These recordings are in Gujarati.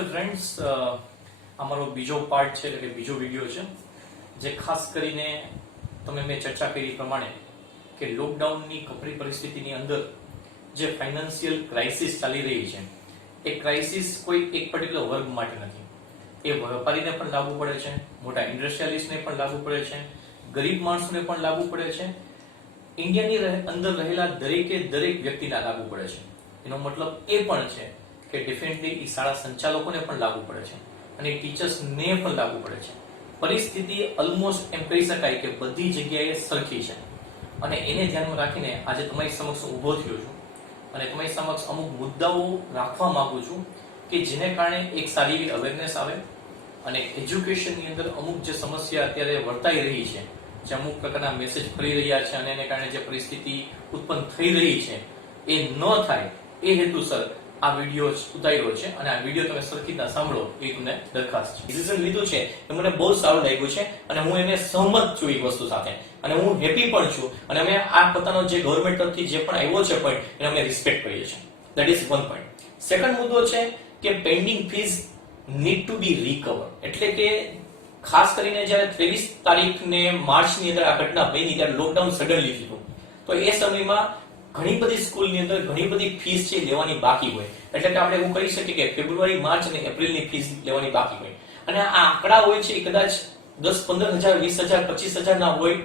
નમસ્તે ફ્રેન્ડ્સ, અમારો બીજો પાર્ટ છે એટલે કે બીજો વિડીયો છે જે ખાસ કરીને તમે મેં ચર્ચા કરી પ્રમાણે કે લોકડાઉનની કપરી પરિસ્થિતિની અંદર જે ફાઇનાન્શિયલ ક્રાઇસિસ ચાલી રહી છે એ ક્રાઇસિસ કોઈ એક પર્ટિક્યુલર વર્ગ માટે નથી. એ વેપારીને પણ લાગુ પડે છે, મોટા ઇન્ડસ્ટ્રીયાલિસ્ટને પણ લાગુ પડે છે, ગરીબ માણસોને પણ લાગુ પડે છે, ઇન્ડિયાની અંદર રહેલા દરેકે દરેક વ્યક્તિને લાગુ પડે છે. એનો મતલબ એ પણ છે કે ડેફિનેટલી એ શાળા સંચાલકોને પણ લાગુ પડે છે અને ટીચર્સને પણ લાગુ પડે છે. પરિસ્થિતિ ઓલમોસ્ટ એમ કહી શકાય કે બધી જગ્યાએ સરખી છે અને એને ધ્યાનમાં રાખીને આજે તમારી સમક્ષ ઊભો થયો છું અને તમારી સમક્ષ અમુક મુદ્દાઓ રાખવા માંગુ છું કે જેને કારણે એક સારી એવી અવેરનેસ આવે અને એજ્યુકેશનની અંદર અમુક જે સમસ્યા અત્યારે વર્તાઈ રહી છે, જે અમુક પ્રકારના મેસેજ ફરી રહ્યા છે અને એને કારણે જે પરિસ્થિતિ ઉત્પન્ન થઈ રહી છે એ ન થાય એ હેતુસર આ વિડીયો ઉતાર્યો છે અને આ વિડીયો તમે સરખી રીતના સાંભળો એ તમને દરખાસ્ત છે. ડિસિઝન લીધું છે એ મને બહુ સારું લાગ્યું છે અને હું એને સહમત છું એ વસ્તુ સાથે અને હું હેપી પણ છું અને અમે આ પોતાનો જે ગવર્મેન્ટ તરફથી જે પણ આવ્યો છે પોઈન્ટ એને અમે રિસ્પેક્ટ કરીએ છીએ. That is one point. Second મુદ્દો છે કે pending fees need to be recover. એટલે કે ખાસ કરીને જ્યારે 23 તારીખને માર્ચની અંદર આ ઘટના બની ત્યારે લોકડાઉન સડનલી થયું તો એ સમયમાં ઘણી બધી સ્કૂલની અંદર ઘણી બધી ફીસ છે લેવાની બાકી હોય. એટલે કે આપણે એવું કહી શકીએ કે ફેબ્રુઆરી, માર્ચ અને એપ્રિલની ફીસ લેવાની બાકી હોય અને આ આંકડા હોય છે એ કદાચ 10-15,000, 20,000, 25,000 ના હોય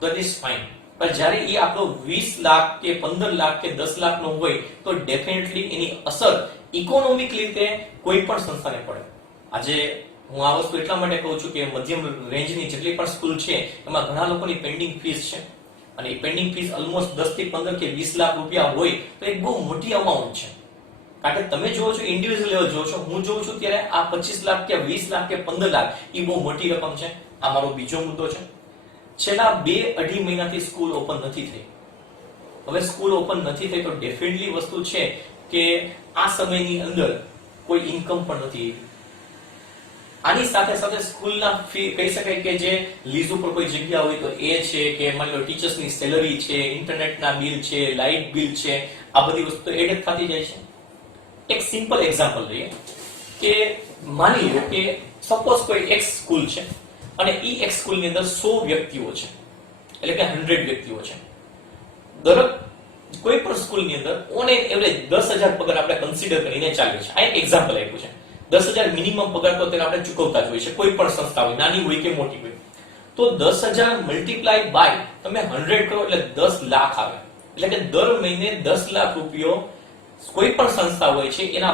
ધેટ ઇઝ ફાઇન. પણ જ્યારે એ આપણો 20 લાખ કે 15 લાખ કે 10 લાખ નો હોય તો ડેફિનેટલી એની અસર ઇકોનોમિક રીતે કોઈ પણ સંસ્થાને પડે. આજે હું આ વસ્તુ એટલા માટે કહું છું કે મધ્યમ રેન્જની જેટલી પણ સ્કૂલ છે એમાં ઘણા લોકોની પેન્ડિંગ ફીસ છે અને એ પેન્ડિંગ ફીસ ઓલમોસ્ટ 10 થી 15 કે 20 લાખ રૂપિયા હોય તો એક બહુ મોટી અમાઉન્ટ છે. કારણ કે તમે જોવો છો ઇન્ડિવિડ્યુઅલ લેવલ જોવો છો, હું જોઉં છું ત્યારે આ 25 લાખ કે 20 લાખ કે 15 લાખ એ બહુ મોટી રકમ છે. આ મારો બીજો મુદ્દો છે. છેલ્લા 2-2.5 મહિનાથી સ્કૂલ ઓપન નથી થઈ. હવે સ્કૂલ ઓપન નથી થઈ તો ડેફિનેટલી વસ્તુ છે કે આ સમયની અંદર કોઈ ઇન્કમ પણ નથી. આની સાથે સાથે સ્કૂલના ફી કહી શકાય કે જે લીઝ ઉપર કોઈ જગ્યા હોય તો એ છે કે માની લો ટીચર્સની સેલરી છે, ઇન્ટરનેટના બિલ છે, લાઇટ બિલ છે, આ બધી વસ્તુ એડ થતી જાય છે. એક સિમ્પલ એક્ઝામ્પલ લઈએ કે માની લો કે સપોઝ કોઈ એક સ્કૂલ છે અને એ એક સ્કૂલની અંદર 100 વ્યક્તિઓ છે એટલે કે 100 વ્યક્તિઓ છે. દરેક કોઈ પણ સ્કૂલની અંદર ઓન એવરેજ 10,000 પગાર આપણે કન્સિડર કરીને ચાલીએ છીએ. આ એક એક્ઝામ્પલ આપ્યું છે. 10,000 મિનિમમ પગાર તો અત્યારે આપણે ચૂકવતા જ હોય છે, કોઈ પણ સંસ્થા હોય, નાની હોય કે મોટી હોય. તો 10,000 મલ્ટીપ્લાય બાય તમે 100 કરો એટલે 10 લાખ આવે. એટલે કે દર મહિને 10 લાખ રૂપિયો કોઈ પણ સંસ્થા હોય છે એના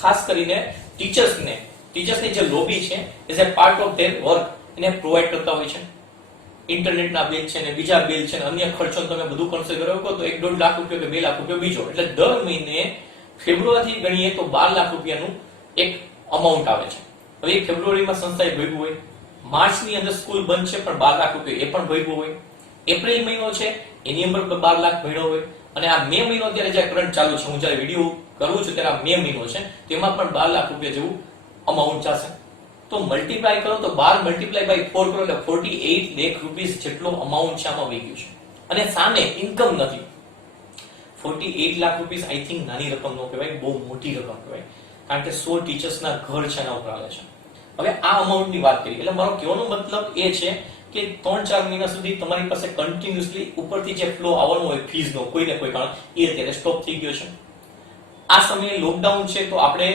ખાસ કરીને ટીચર્સની જે લોબી છે as a part of their work એને પ્રોવાઈડ કરતા હોય છે. ઇન્ટરનેટના બિલ છે ને બીજા બિલ છે ને અન્ય ખર્ચો તમે બધું કન્સિડર કરો તો 1.5 લાખ રૂપિયા કે 2 લાખ રૂપિયા બીજો. એટલે દર મહિને ફેબ્રુઆરીથી ગણીએ તો 12 લાખ રૂપિયાનું એક અમાઉન્ટ આવે છે. હવે ફેબ્રુઆરીમાં સંસ્થાએ ભર્યું હોય, માર્ચની અંદર સ્કૂલ બંધ છે પણ 12 લાખ રૂપિયા એ પણ ભર્યું હોય, એપ્રિલ મહિનો છે એની અંદર 12 લાખ ભર્યો હોય અને આ મે મહિનો અત્યારે જે કરંટ ચાલુ છે, હું જ્યારે વિડીયો કરું છું ત્યારે આ મે મહિનો છે તેમાં પણ 12 લાખ રૂપિયા જેવું અમાઉન્ટ જશે. તો મલ્ટીપ્લાય કરો તો 12 મલ્ટીપ્લાય બાય 4 કરો એટલે 48 લાખ રૂપિયા જેટલો અમાઉન્ટ છે આમાં વહી ગયું છે અને સામે ઇન્કમ નથી. 48 લાખ રૂપિયા આઈ થિંક નાની રકમ નો કહેવાય, બહુ મોટી રકમ કહેવાય કારણ કે 100 ટીચર્સના ઘર છે એના ઉપર આવે છે. હવે આ અમાઉન્ટની વાત કરી એટલે મારો કહેવાનો મતલબ એ છે કે 3-4 મહિના સુધી તમારી પાસે કન્ટિન્યુઅસલી ઉપરથી જે ફ્લો આવવાનો હોય ફીઝનો કોઈ ને કોઈ કારણ એ અત્યારે સ્ટોપ થઈ ગયો છે. આ સમયે લોકડાઉન છે તો આપણે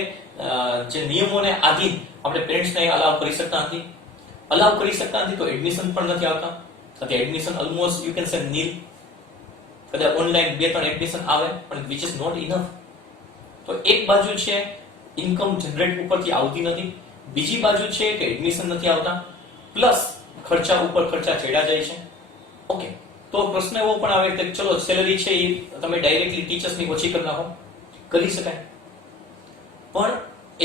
જે નિયમોને આધીન આપણે પેરેન્ટ્સને અલાઉ કરી શકતા નથી તો એડમિશન પણ નથી આવતા. અત્યારે admission almost you can say નીલ. કદાચ ઓનલાઈન 2-3 એડમિશન આવે પણ વિચ ઇઝ નોટ ઇનફ. તો એક બાજુ છે ઇન્કમ જનરેટ ઉપરથી આવતી નથી, બીજી બાજુ છે કે એડમિશન નથી આવતા, પ્લસ ખર્ચા ઉપર ખર્ચા ચડ્યા જાય છે. ઓકે, તો પ્રશ્ન એવો પણ આવે કે ચલો સેલરી છે એ તમે ડાયરેક્ટલી ટીચર્સની ઓછી કરી નાખો, કરી શકાય પણ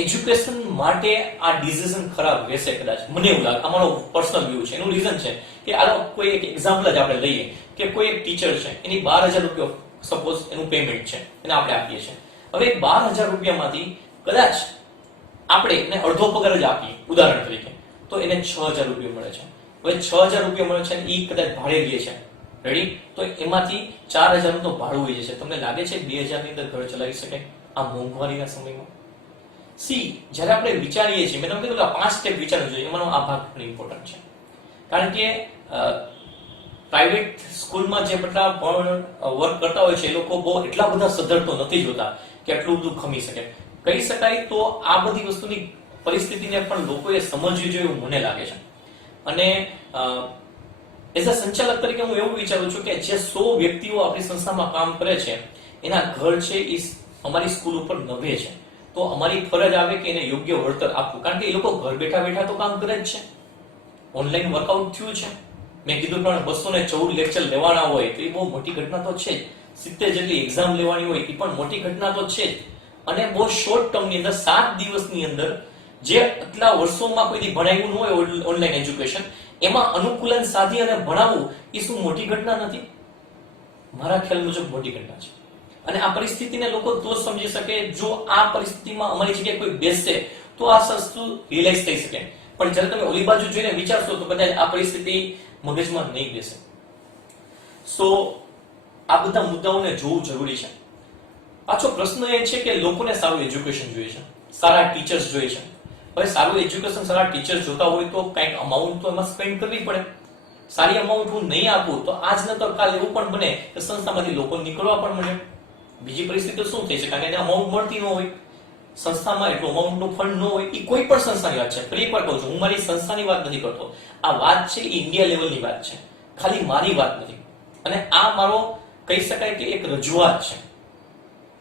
એજ્યુકેશન માટે આ ડિસિઝન ખરાબ રહેશે કદાચ, મને એવું લાગે. અમારો પર્સનલ વ્યૂ છે. એનું રીઝન છે કે આનો કોઈ એક એક્ઝામ્પલ જ આપણે લઈએ કે કોઈ એક ટીચર છે એની 12,000 રૂપિયા સપોઝ એનું પેમેન્ટ છે એને આપણે આપીએ છીએ. હવે 12,000 રૂપિયામાંથી કદાચ આપણે એને અડધો પગાર જ આપીએ ઉદાહરણ તરીકે તો એને 6,000 રૂપિયા મળે છે. હવે 6,000 રૂપિયા મળે છે અને એ કદાચ ભાડે લે છે, રેડી, તો એમાંથી 4,000 નું તો ભાડું હોય છે. તમને લાગે છે 2,000 ની અંદર ઘર ચલાવી શકે આ મોંઘવારીના સમયમાં? જ્યારે આપણે વિચારીએ છીએ, મેં તમને કીધું કે 5 સ્ટેપ વિચારવું જોઈએ, એમાંનો આ ભાગ પણ ઇમ્પોર્ટન્ટ છે. કારણ કે પ્રાઇવેટ સ્કૂલમાં જે બધા વર્ક કરતા હોય છે એ લોકો બહુ એટલા બધા સદ્ધર તો નથી જોતા કે આટલું બધું ખમી શકે. કહી શકાય તો આ બધી વસ્તુની પરિસ્થિતિને પણ લોકોએ સમજવી જોઈએ એવું મને લાગે છે. અને એઝ અ સંચાલક તરીકે હું એવું વિચારું છું કે જે 100 વ્યક્તિઓ આપણી સંસ્થામાં કામ કરે છે એના ઘર છે એ અમારી સ્કૂલ ઉપર નભે છે. તો અમારી ફરજ આવે કે એને યોગ્ય વળતર આપવું. કારણ કે એ લોકો ઘર બેઠા બેઠા તો કામ કરે જ છે. ઓનલાઈન વર્કઆઉટ થયું છે. મેં કીધું પણ 214 લેક્ચર લેવાના હોય તો એ બહુ મોટી ઘટના તો છે જ. 70 જેટલી એક્ઝામ લેવાની હોય એ પણ મોટી ઘટના તો છે જ. અને બહુ શોર્ટ ટર્મની અંદર 7 દિવસની અંદર જે આટલા વર્ષોમાં કોઈથી ભણાવ્યું ન હોય ઓનલાઈન એજ્યુકેશન, એમાં અનુકૂલન સાધી અને ભણાવવું એ શું મોટી ઘટના નથી? મારા ખ્યાલ મુજબ મોટી ઘટના છે. અને આ પરિસ્થિતિને લોકો તો સમજી શકે જો આ પરિસ્થિતિમાં અમારી જગ્યાએ કોઈ બેસશે તો આ વસ્તુ રિયલાઇઝ થઈ શકે. પણ જ્યારે તમે ઓલી બાજુ જોઈને વિચારશો તો કદાચ આ પરિસ્થિતિ મગજમાં નહીં બેસે. સો આ બધા મુદ્દાઓને જોવું જરૂરી છે. પાછો પ્રશ્ન એ છે કે લોકોને સારું એજ્યુકેશન જોઈએ છે, સારા ટીચર્સ જોઈએ છે. હવે સારું એજ્યુકેશન, સારા ટીચર્સ જોતા હોય તો કંઈક અમાઉન્ટ તો એમાં સ્પેન્ડ કરવી પડે. સારી અમાઉન્ટ હું નહીં આપું તો આજ ન તો કાલ એવું પણ બને કે સંસ્થામાંથી લોકો નીકળવા પણ મળે. બીજી પરિસ્થિતિ શું થઈ છે? કારણ કે એને અમાઉન્ટ મળતી ન હોય, સંસ્થામાં એટલું અમાઉન્ટનું ફંડ ન હોય. એ કોઈ પણ સંસ્થાની વાત છે. ફરી એકવાર કહું છું, હું મારી સંસ્થાની વાત નથી કરતો. આ વાત છે એ ઇન્ડિયા લેવલની વાત છે, ખાલી મારી વાત નથી. અને આ મારો કહી શકાય કે એક રજૂઆત છે.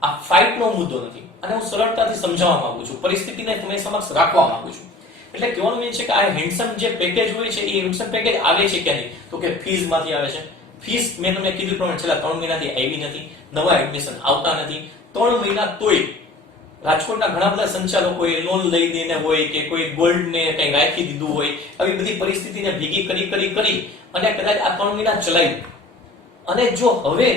આ ફાઇટનો મુદ્દો નથી. અને હું સરળતાથી સમજાવવા માંગુ છું, પરિસ્થિતિને તમે સમક્ષ રાખવા માંગુ છું. એટલે કહેવાનું એ છે કે આ હેન્ડસમ જે પેકેજ હોય છે એ હેન્ડસમ પેકેજ આવે છે ક્યાંથી? તો કે ફીસ માંથી આવે છે. ફીસ મેં તમને કીધું પ્રમાણે છેલ્લા 3 મહિનાથી આવી નથી. નવા એડમિશન આવતા નથી. 3 મહિના તોય રાજકોટના ઘણા બધા સંચાલકોએ લોન લઈ દઈને હોય કે કોઈ ગોલ્ડ ને કંઈ રાખી દીધું હોય, આવી બધી પરિસ્થિતિને ભેગી કરી અને કદાચ આ 3 મહિના ચલાવ્યું. અને જો હવે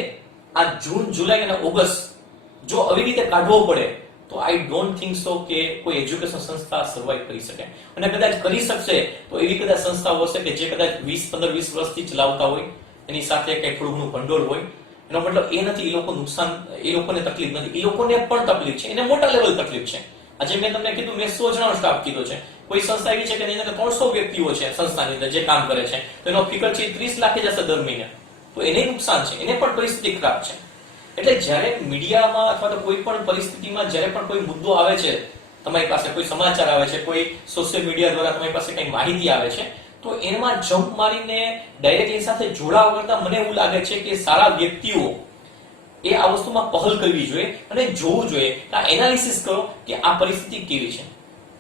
આ જૂન, જુલાઈ અને ઓગસ્ટ જો આવી રીતે કાઢવો પડે તો આઈ ડોન્ટ થિંક સો કે કોઈ એજ્યુકેશન સંસ્થા સર્વાઈવ કરી શકે. અને કદાચ કરી શકશે તો એવી કદાચ સંસ્થાઓ હશે કે જે કદાચ 15-20 વર્ષથી ચલાવતા હોય, એની સાથે કંઈ થોડું ઘણું ભંડોળ હોય. એનો મતલબ એ નથી એ લોકો નુકસાન, એ લોકોને તકલીફ નથી, એ લોકોને પણ તકલીફ છે, એને મોટા લેવલ તકલીફ છે. આજે મેં તમને કીધું મેં 100 જણાનો સ્ટાફ કીધો છે. કોઈ સંસ્થા એવી છે કે એની અંદર 300 વ્યક્તિઓ છે સંસ્થાની અંદર જે કામ કરે છે, તો એનો ફિગર છે 30 લાખ જશે દર મહિને. તો એને નુકસાન છે, એને પણ પરિસ્થિતિ ખરાબ છે. એટલે જ્યારે મીડિયામાં અથવા તો કોઈ પણ પરિસ્થિતિમાં જ્યારે પણ કોઈ મુદ્દો આવે છે તમારી પાસે, કોઈ સમાચાર આવે છે, કોઈ સોશિયલ મીડિયા દ્વારા તમારી પાસે કંઈ માહિતી આવે છે, તો એમાં જમ્પ મારીને ડાયરેક્ટ એની સાથે જોડાવા કરતા મને એવું લાગે છે કે સારા વ્યક્તિઓ એ આ વસ્તુમાં પહેલ કરવી જોઈએ અને જોવું જોઈએ, આ એનાલિસિસ કરો કે આ પરિસ્થિતિ કેવી છે.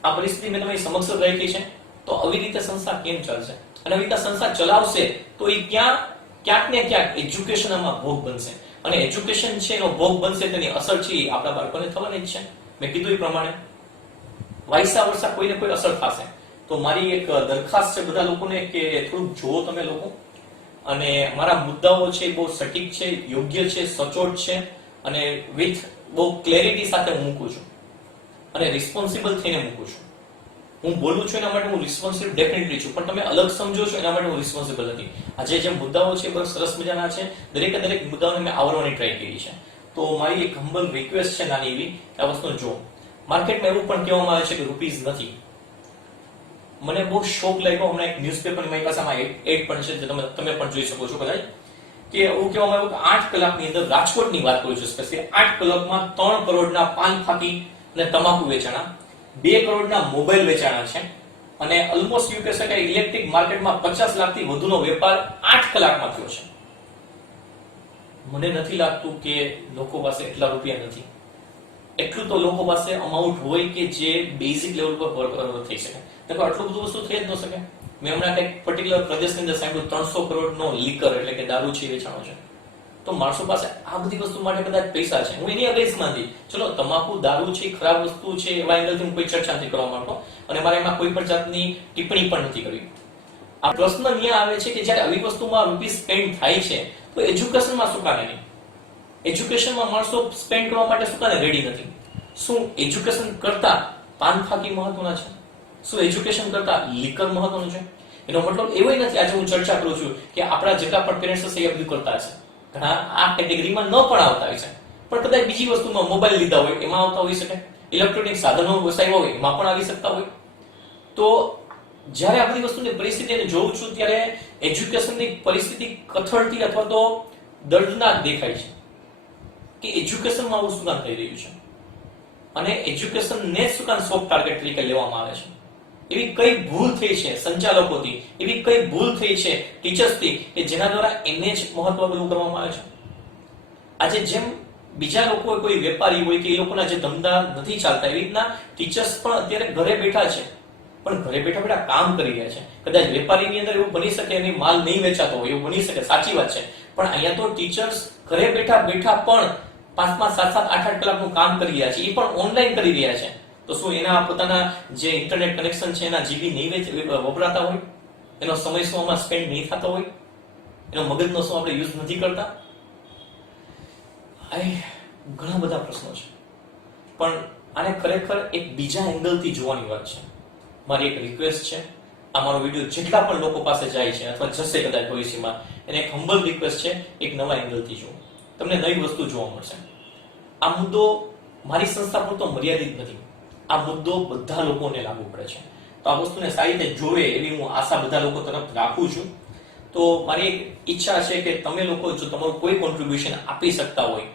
આ પરિસ્થિતિ મેં તમારી સમક્ષ રાખી છે, તો આવી રીતે સંસ્થા કેમ ચાલશે? અને આવી રીતે સંસ્થા ચલાવશે તો એ ક્યાંક ને ક્યાંક એજ્યુકેશનમાં ભોગ બનશે. અને એજ્યુકેશન છે એનો ભોગ બનશે, તેની અસર છે આપણા બાળકોને થવાની જ છે. મેં કીધું એ પ્રમાણે વાયસા વર્ષા કોઈને કોઈ અસર થશે. તો મારી એક દરખાસ્ત છે બધા લોકોને કે થોડુંક જુઓ તમે લોકો, અને મારા મુદ્દાઓ છે બહુ સટીક છે, યોગ્ય છે, સચોટ છે અને વિથ બહુ ક્લેરિટી સાથે હું મૂકું છું અને રિસ્પોન્સિબલ થઈને મૂકું છું. હું બોલું છું એના માટે હું રિસ્પોન્સિબલ ડેફિનેટલી છું, પણ તમે અલગ સમજો છો એના માટે હું રિસ્પોન્સિબલ નથી. આજે જે મુદ્દાઓ છે બહુ સરસ મજાના છે, દરેકે દરેક મુદ્દાઓને મેં આવરવાની ટ્રાય કરી છે. તો મારી એક હમ્બલ રિક્વેસ્ટ છે નાની એવી કે આ વસ્તુ જો. માર્કેટમાં એવું પણ કહેવામાં આવે છે કે રૂપીઝ નથી. મને બહુ શોક લાગ્યો, હમણાં એક ન્યૂઝપેપરની મારી પાસે આમાં એડ પણ છે જે તમે પણ જોઈ શકો છો કદાચ, કે એવું કહેવામાં આવ્યું કે 8 કલાકની અંદર, રાજકોટની વાત કરું છું સ્પેશિયલ, 8 કલાકમાં 3 કરોડના પાન ફાકી અને તમાકુ વેચાણા, 2 કરોડના મોબાઈલ વેચાણા છે અને ઓલમોસ્ટ યુ કહી શકાય ઇલેક્ટ્રિક માર્કેટમાં 50 લાખથી વધુનો વેપાર 8 કલાકમાં થયો છે. મને નથી લાગતું કે લોકો પાસે એટલા રૂપિયા નથી. એટલું તો લોકો પાસે અમાઉન્ટ હોય કે જે બેઝિક લેવલ પર વર્ક થઈ શકે. તો આટલું બધું વસ્તુ થઈ જ ન શકે. મેં હમણાં કંઈક પર્ટિક્યુલર પ્રદેશની અંદર સાંભળ્યું 300 કરોડનો લીકર એટલે કે દારૂ છે વેચાણો છે. તો માણસો પાસે આ બધી વસ્તુ માટે કદાચ પૈસા છે. હું એની અગેન્સ્ટમાં નથી. ચલો તમાકુ, દારૂ છે, ખરાબ વસ્તુ છે, એવા એંગલથી હું કોઈ ચર્ચા નથી કરવા માંગતો અને મારે એમાં કોઈ પણ જાતની ટિપ્પણી પણ નથી કરવી. આ પ્રશ્ન અહીંયા આવે છે કે જ્યારે આવી વસ્તુમાં રૂપી સ્પેન્ડ થાય છે તો એજ્યુકેશનમાં શું કાને નહીં? એજ્યુકેશનમાં માણસો સ્પેન્ડ કરવા માટે શું કાને રેડી નથી? શું એજ્યુકેશન કરતા પાન ફાકી મહત્વના છે? શું એજ્યુકેશન કરતા લીકર મહત્વનું છે? એનો મતલબ એવો નથી આજે હું ચર્ચા કરું છું કે આપણા જેટલા પણ પેરેન્ટ્સ હશે એ બધું કરતા હશે. ઘણા આ કેટેગરીમાં ન પણ આવતા હોય છે, પણ કદાચ બીજી વસ્તુમાં મોબાઈલ લીધા હોય એમાં આવતા હોઈ શકે, ઇલેક્ટ્રોનિક સાધનો વસાવ્યા હોય એમાં પણ આવી શકતા હોય. તો જ્યારે આ બધી વસ્તુની પરિસ્થિતિને જોઉં છું ત્યારે એજ્યુકેશનની પરિસ્થિતિ કથળતી અથવા તો દર્દનાક દેખાય છે કે એજ્યુકેશનમાં આવું શું કામ થઈ રહ્યું છે અને એજ્યુકેશનને શું કામ સોફ્ટ ટાર્ગેટ તરીકે લેવામાં આવે છે. એવી કઈ ભૂલ થઈ છે સંચાલકોથી, એવી કઈ ભૂલ થઈ છે ટીચર્સથી કે જેના દ્વારા એને જ મહત્વ બધું કરવામાં આવે છે. આજે જેમ બીજા લોકો કોઈ વેપારી હોય કે એ લોકોના જે ધંધા નથી ચાલતા એવી રીતના ટીચર્સ પણ અત્યારે ઘરે બેઠા છે, પણ ઘરે બેઠા બેઠા કામ કરી રહ્યા છે. કદાચ વેપારીની અંદર એવું બની શકે એની માલ નહીં વેચાતો હોય એવું બની શકે, સાચી વાત છે, પણ અહીંયા તો ટીચર્સ ઘરે બેઠા બેઠા પણ 5-5, 7-7, 8-8 કલાકનું કામ કરી રહ્યા છે, એ પણ ઓનલાઈન કરી રહ્યા છે. તો શું એના પોતાના જે ઇન્ટરનેટ કનેક્શન છે એના જીબી નહીં વપરાતા હોય? એનો સમય શું આમાં સ્પેન્ડ નહીં થતો હોય? એનો મગજનો શું આપણે યુઝ નથી કરતા? ઘણા બધા પ્રશ્નો છે, પણ આને ખરેખર એક બીજા એંગલથી જોવાની વાત છે. મારી એક રિક્વેસ્ટ છે, આ મારો વિડીયો જેટલા પણ લોકો પાસે જાય છે અથવા જશે કદાચ ભવિષ્યમાં, એને એક હમ્બલ રિક્વેસ્ટ છે, એક નવા એંગલથી જુઓ. તમને નવી વસ્તુ જોવા મળશે. આ મુદ્દો મારી સંસ્થા પૂરતો મર્યાદિત નથી. આ મુદ્દો બધા લોકોને લાગુ પડે છે. તો આ વસ્તુને સારી રીતે જોવે એવી હું આશા બધા લોકો તરફ રાખું છું. તો મારી એક ઈચ્છા છે કે તમે લોકો જો તમારું કોઈ કોન્ટ્રીબ્યુશન આપી શકતા હોય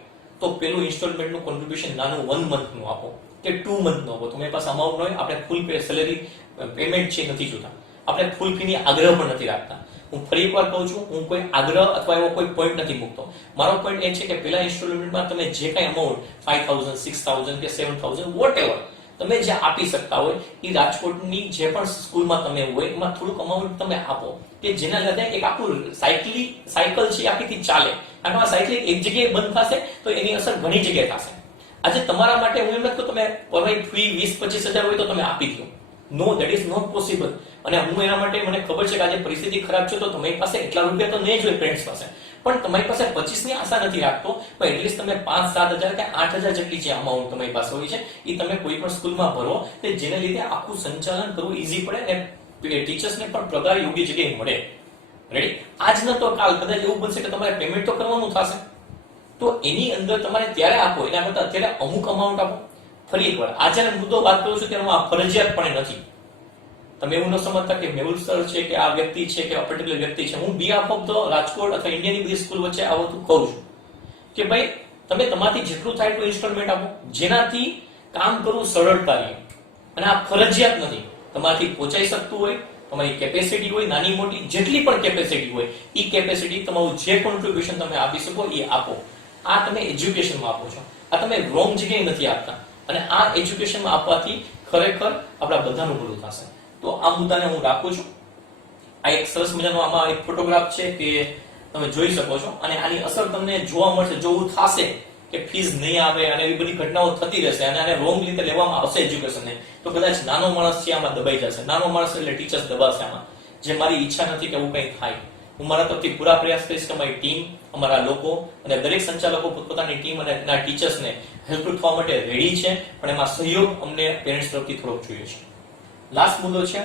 તો પેલું ઇન્સ્ટોલમેન્ટનું કોન્ટ્રીબ્યુશન નાનું 1 મંથનું આપો કે 2 મંથનું આપો. તમારી પાસે અમાઉન્ટ હોય, આપણે ફૂલ સેલેરી પેમેન્ટ છે નથી જોતા, આપણે ફૂલ ફીની આગ્રહ પણ નથી રાખતા. હું ફરી એકવાર કહું છું, હું કોઈ આગ્રહ અથવા એવો કોઈ પોઈન્ટ નથી મૂકતો. મારો પોઈન્ટ એ છે કે પેલા ઇન્સ્ટોલમેન્ટમાં તમે જે કાંઈ અમાઉન્ટ 5,000, 6,000 કે 7,000 વોટએવર તમે જે આપી શકતા હોય એ રાજકોટની જે પણ સ્કૂલમાં તમે હોય એમાં થોડુંક અમાઉન્ટ તમે આપો કે જેના લીધે એક આખું સાયકલ છે આખીથી ચાલે. અને આ સાયકલ એક જગ્યાએ બંધ થશે તો એની અસર ઘણી જગ્યાએ થશે. આજે તમારા માટે હું એમ નથી કે તમે ફી 20-25 હજાર હોય તો તમે આપી દો. નો, ધેટ ઇઝ નોટ પોસિબલ. અને હું એના માટે મને ખબર છે કે આજે પરિસ્થિતિ ખરાબ છે તો તમારી પાસે એટલા રૂપિયા તો નહીં જ હોય પેરેન્ટ્સ પાસે, પણ તમારી પાસે 25 ની આશા નથી રાખતો, પણ એટલીસ્ટ તમે 5-7 હજાર કે 8 હજાર જેટલી જે અમાઉન્ટ તમારી પાસે હોય છે એ તમે કોઈ પણ સ્કૂલમાં ભરો કે જેને લીધે આખું સંચાલન કરવું ઈઝી પડે અને ટીચર્સને પણ પગાર યોગ્ય જગ્યાએ મળે. રેડી? આજ ન તો કાલ કદાચ એવું બનશે કે તમારે પેમેન્ટ તો કરવાનું થશે, તો એની અંદર તમારે ત્યારે આપો, એના કરતા અત્યારે અમુક અમાઉન્ટ આપો. ફરી એકવાર આ જ્યારે મુદ્દો વાત કરું છું ત્યારે હું આ ફરજિયાતપણે નથી. તમે એવું ન સમજતા કે મેહુલ સર છે કે આ વ્યક્તિ છે કે આ પર્ટિક્યુલર વ્યક્તિ છે. હું બિહાફ ઓફ ધ રાજકોટ અથવા ઇન્ડિયાની બધી સ્કૂલ વચ્ચે આ વસ્તુ કહું છું કે ભાઈ તમે તમારાથી જેટલું થાય એટલું ઇન્સ્ટોલમેન્ટ આપો જેનાથી કામ કરવું સરળતા રહે. અને આ ફરજિયાત નથી, તમારાથી પહોંચાઈ શકતું હોય, તમારી કેપેસિટી હોય નાની મોટી જેટલી પણ કેપેસિટી હોય એ કેપેસિટી તમારું જે કોન્ટ્રીબ્યુશન તમે આપી શકો એ આપો. આ તમે એજ્યુકેશનમાં આપો છો, આ તમે રોંગ જગ્યાએ નથી આપતા. અને આ એજ્યુકેશનમાં આપવાથી ખરેખર આપણા બધાનું ભલું થશે. તો આ મુદ્દાને હું રાખું છું. આ એક સરસ મજાનો આમાં એક ફોટોગ્રાફ છે કે તમે જોઈ શકો છો અને આની અસર તમને જોવા મળશે. જો એવું થશે કે ફીસ નહીં આવે અને એવી બધી ઘટનાઓ થતી રહેશે અને આને રોંગ રીતે લેવામાં આવશે એજ્યુકેશનને, તો કદાચ નાનો માણસ છે આમાં દબાઈ જશે. નાનો માણસ એટલે ટીચર્સ દબાશે આમાં, જે મારી ઈચ્છા નથી કે એવું કંઈ થાય. હું મારા તરફથી પૂરા પ્રયાસ કરીશ કે અમારી ટીમ, અમારા લોકો અને દરેક સંચાલકો પોતપોતાની ટીમ અને ટીચર્સને હેલ્પફુલ થવા માટે રેડી છે, પણ એમાં સહયોગ અમને પેરેન્ટ્સ તરફથી થોડોક જોઈએ છે. લાસ્ટ મુદ્દો છે,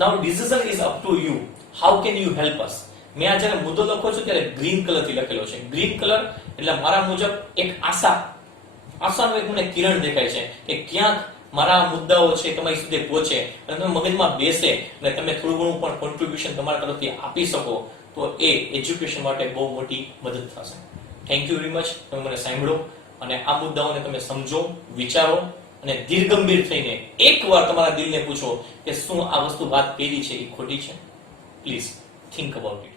now decision is up to you, how can you help us. મેં આ જ્યારે મુદ્દો લખો છું ત્યારે ગ્રીન કલરથી લખેલો છે. ગ્રીન કલર એટલે મારા મુજબ એક આશાનો એક મને કિરણ દેખાય છે કે ક્યાંક મારા મુદ્દાઓ છે તમારી સુધી પહોંચે અને તમે મગજમાં બેસે અને તમે થોડું ઘણું પણ કોન્ટ્રીબ્યુશન તમારા તરફથી આપી શકો તો એ એજ્યુકેશન માટે બહુ મોટી મદદ થશે. Thank you very much. તમે મને સાંભળો અને આ મુદ્દાઓને તમે સમજો, વિચારો અને ધીરગંભીર થઈને એકવાર તમારા દિલને પૂછો કે શું આ વસ્તુ વાત કેવી છે એ ખોટી છે. Please think about it.